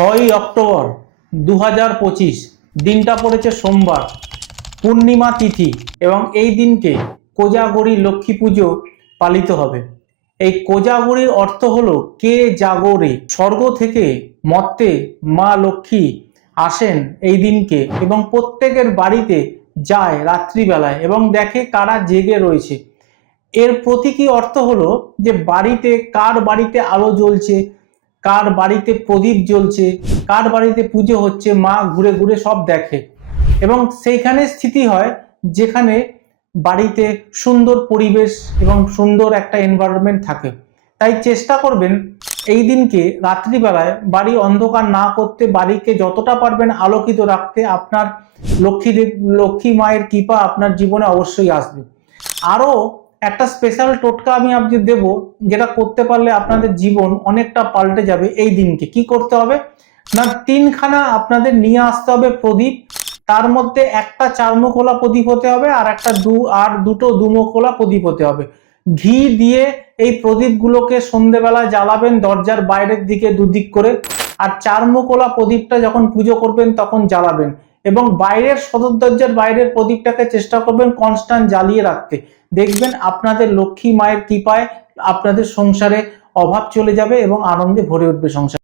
ছয়ই অক্টোবর দু হাজার পঁচিশ, দিনটা পড়েছে সোমবার, পূর্ণিমা তিথি এবং এই দিনকে কোজাগরী লক্ষ্মী পুজো পালিত হবে। এই কোজাগরীর অর্থ হলো কে জাগরে, স্বর্গ থেকে মর্তে মা লক্ষ্মী আসেন এই দিনকে এবং প্রত্যেকের বাড়িতে যায় রাত্রিবেলায় এবং দেখে কারা জেগে রয়েছে। এর প্রতীকী অর্থ হলো যে বাড়িতে, কার বাড়িতে আলো জ্বলছে কার বাড়িতে প্রদীপ জ্বলছে, কার বাড়িতে পুজো হচ্ছে, মা ঘুরে ঘুরে সব দেখে। এবং সেইখানে স্থিতি হয় যেখানে বাড়িতে সুন্দর পরিবেশ এবং সুন্দর একটা এনভায়রনমেন্ট থাকে। তাই চেষ্টা করবেন এই দিনকে রাত্রিবেলায় বাড়ি অন্ধকার না করতে, বাড়িকে যতটা পারবেন আলোকিত রাখতে আপনার লক্ষ্মী লক্ষ্মী মায়ের কৃপা আপনার জীবনে অবশ্যই আসবে। আরও একটা স্পেশাল টোটকা আমি আপনি দেব, যেটা করতে পারলে আপনাদের জীবন অনেকটা পাল্টে যাবে এই দিনকে। কি করতে হবে? না, তিনখানা আপনাদের নিয়ে আসতে হবে প্রদীপ, তার মধ্যে একটা চারমুখোলা প্রদীপ হতে হবে আর একটা দু, আর দুটো দুমুখোলা প্রদীপ হতে হবে। ঘি দিয়ে এই প্রদীপগুলোকে সন্ধেবেলা জ্বালাবেন দরজার বাইরের দিকে দুদিক করে, আর চারমুখোলা প্রদীপটা যখন পুজো করবেন তখন জ্বালাবেন। এবং বাইরের সদর দরজার বাইরের প্রদীপটাকে চেষ্টা করবেন কনস্ট্যান্ট জ্বালিয়ে রাখতে। দেখবেন আপনাদের লক্ষ্মী মায়ের কৃপায় আপনাদের সংসারে অভাব চলে যাবে এবং আনন্দে ভরে উঠবে সংসার।